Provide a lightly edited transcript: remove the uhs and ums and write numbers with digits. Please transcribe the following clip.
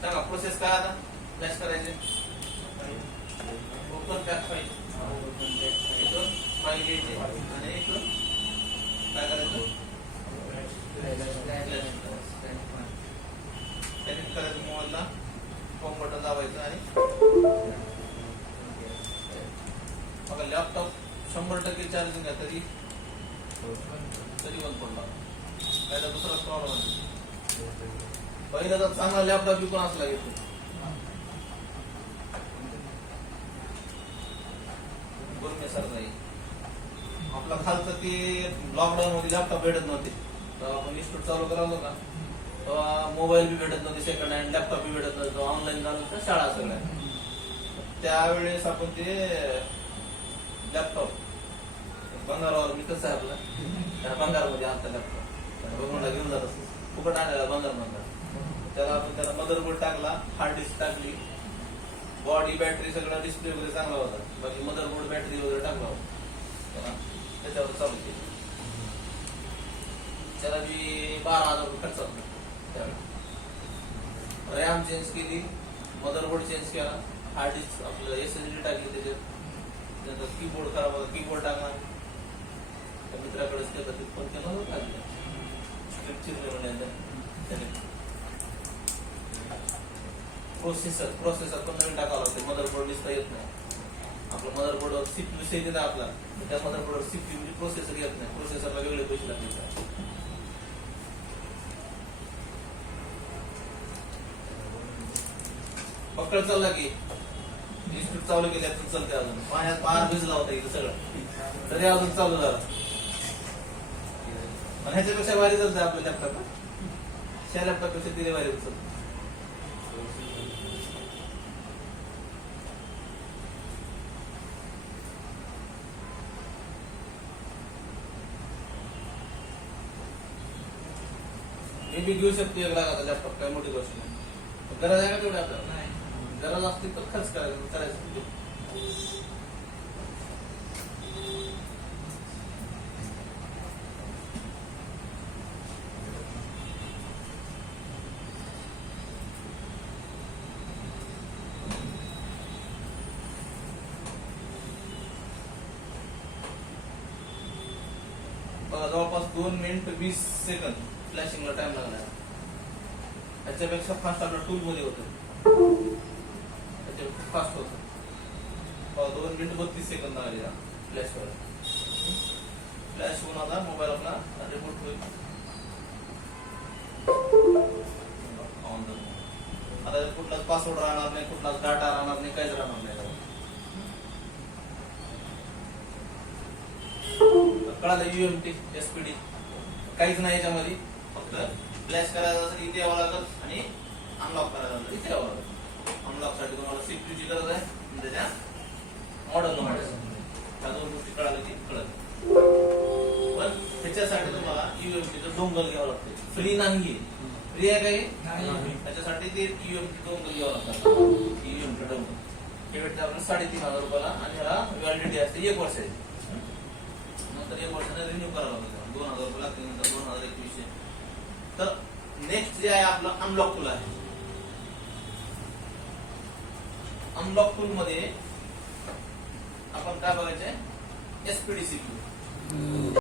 सांगा प्रोसेस काय आता फ्लॅश करायचे ओपन बॅक फाईल इथून फाईल घ्यायची आणि इथून काय करायचं सेलेक्ट करायचं मोबाईलला होम बटन दाबायचं आणि बघा लॅपटॉप 100% चार्जिंग आहे तरी बंद पडला पहिला दुसराच प्रॉब्लेम आहे पहिला तर चांगला लॅपटॉप विकून असला घेतो सर नाही आपला खालचं ते लॉकडाऊन मध्ये लॅपटॉप भेटत नव्हते तर आपण इन्स्टिट्यूट चालू करायचो का तेव्हा मोबाईल बी भेटत नव्हते सेकंड हँड लॅपटॉप बी भेटत नव्हतं ऑनलाईन झालं तर शाळा सगळ्या त्यावेळेस आपण ते लॅपटॉप बंगारावर मी कसं आहे आपलं त्या बंगारमध्ये आणता लॅपटॉप बंगारला घेऊन जात असतो फुकट आणायला बंगार म्हणतात त्याला आपण त्याला मदरबोर्ड टाकला हार्ड डिस्क टाकली बॉडी बॅटरी सगळा डिस्प्ले वगैरे चांगला होता बाकी मदरबोर्ड बॅटरी वगैरे टाकला होता त्याच्यावर चालू केलं त्याला मी 12,000 रुपये खर्च होता रॅम चेंज केली मदरबोर्ड चेंज केला हार्ड डिस्क आपलं SSD टाकली त्याच्यात नंतर कीबोर्ड खराब होता कीबोर्ड टाकला त्या मित्राकडेच केलं पण केलं टाकलं स्क्रिप्ट चिरले म्हणजे प्रोसेसर पण नवीन टाकावं लागते मदरबोर्ड दिसता येत नाही आपल्या मदरबोर्डवर CPU विषय येते आपला त्या मदरबोर्डवर CPU म्हणजे प्रोसेसर येत नाही प्रोसेसरला वेगळे पैसे लागतात पकड चालला की इन्स्टिट्यूट चालू केले चलते अजून पाण्यात पार भिजला होता इथं सगळं तरी अजून चालू झाला पण ह्याच्यापेक्षा भारी चालतंय आपल्या लॅपटॉप त्या लॅपटॉपपेक्षा तिथे भारी चालतं मी बी घेऊ शकतो 1 लाखाचा लॅपटॉप काय मोठी गोष्ट नाही गरज आहे का तेवढी आपल्याला गरज असते तर खर्च करायचं बघा जवळपास 2 मिनिट 20 सेकंद फ्लॅशिंगला टाइम लागला त्याच्यापेक्षा फास्ट आपल्या टूल मध्ये होतं त्याच्यापेक्षा फास्ट होतं 2 मिनिट 32 सेकंद लागले फ्लॅश वर फ्लॅश होऊन आता मोबाईल आपला रिमोट होईल आता कुठलाच पासवर्ड राहणार नाही कुठलाच डाटा राहणार नाही काहीच राहणार नाही कळालं UMT SPD काहीच नाही याच्यामध्ये फक्त फ्लॅश करायचं असेल इथे यावं लागत आणि अनलॉक करायचं असेल इथे यावं लागत अनलॉक साठी तुम्हाला CPU ची गरज आहे त्याच्या मॉडेल ह्या 2 गोष्टी कळालं की कळत पण त्याच्यासाठी तुम्हाला UMT डोंगल घ्यावं लागते फ्री नाही फ्री आहे काही त्याच्यासाठी ते UMT डोंगल घ्यावं लागतात UMT डोंगल हे भेटते आपण 3,500 रुपयाला आणि ह्याला व्हॅलिडिटी असते 1 वर्षाची नंतर 1 वर्षाने रिन्यू करावं लागतं 2,000 रुपये लागतील नंतर 2021 तर नेक्स्ट जे आहे आपलं अनलॉक टूल आहे अनलॉक टूल मध्ये आपण काय बघायचंय SPD CPU